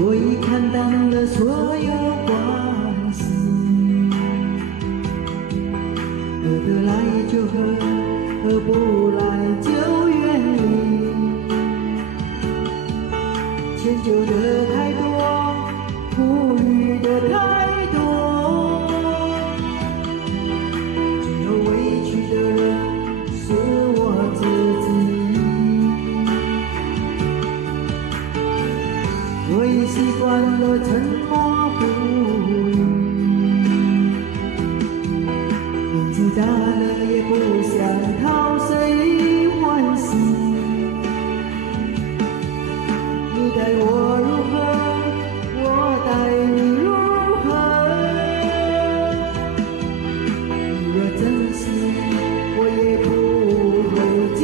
我已看淡了所有关系，合得来就合，合不来就远离。迁就的太多，富裕的太多，最后委屈的人是我自己。我已习惯了沉默不语，年纪大了也不想讨谁欢喜。你待我如何，我待你如何？你若珍惜，我也不会介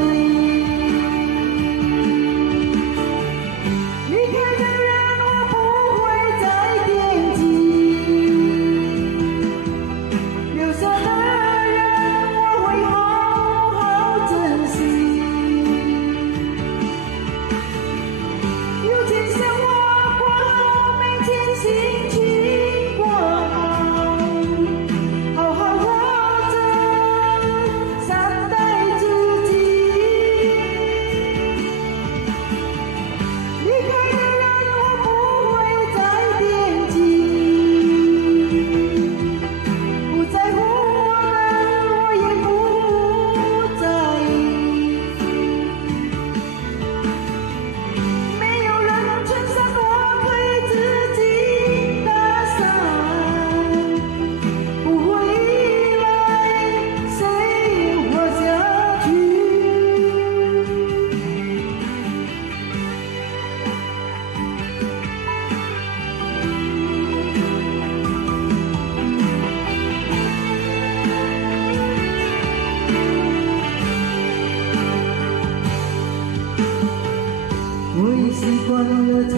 意。离开的人我不会再惦记，留下的人我会好好珍惜。有钱生活过好，没钱心情过好，好好活着，善待自己。离开的人我不会再惦记，不在乎我们我也不在意。没有人衬衫我可以自己打伞，不会依赖谁活下去。我已习惯了沉